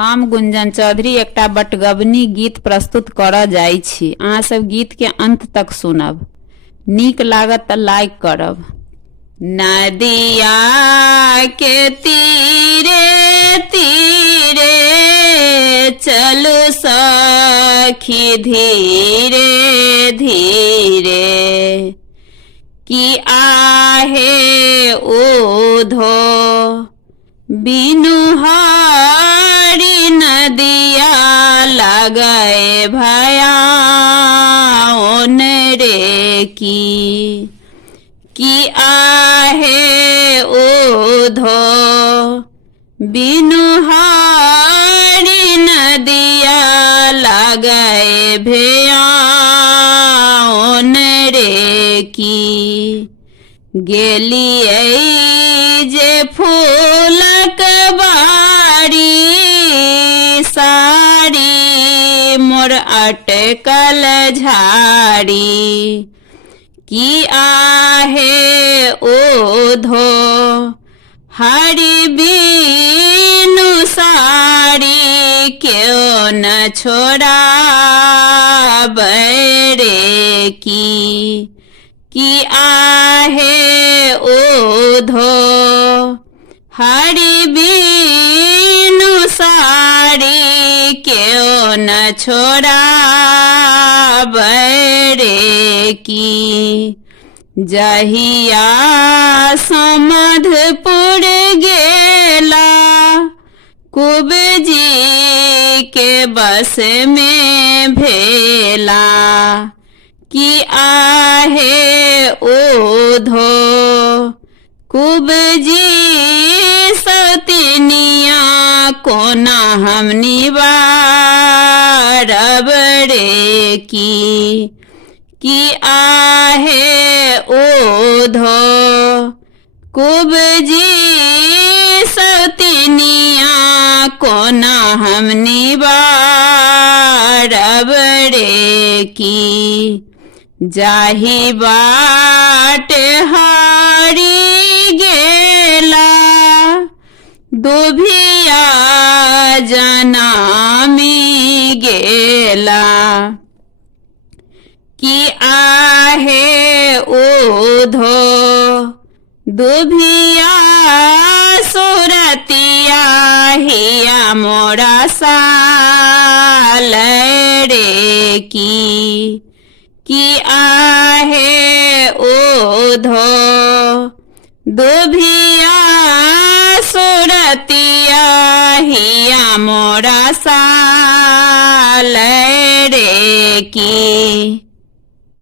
हम गुंजन चौधरी एकटा बटगबनी गीत प्रस्तुत करऽ जाइ छी। अहाँ सब गीत के अंत तक सुनब। नीक लागत तऽ लाइक करब। नदिया के तीरे तीरे चलू सखी धीरे धीरे, कि आहे उधो बिनु हारी नदिया लगाए भया ओन रे कि आहे उधो बिनु हारी नदिया लगाए भया ओन रे गेलिए जे फूलक बाड़ी साड़ी मोर अटकल झाड़ी, कि आहे उधो हरि बीनु साड़ी क्यों न छोड़ा बरे कि आहे उधो हरि बीनु साड़ी क्यों न छोड़ा बरे जहिया समधपुर गेला कुबजी के बस में भेला, कि आहे उधो कुबजी सतिनिया कोना हमनी बारब रे कि आहे उधो कुबजी सतिनिया कोना हमनी बारब रे जाही बाट हारी गेला दुभिया जनामी गेला, कि आहे उधो दुभिया सुरतिया हिया मोरा साल रे कि आहे उधो दुभिया सुरतिया हिया मोरा साल रे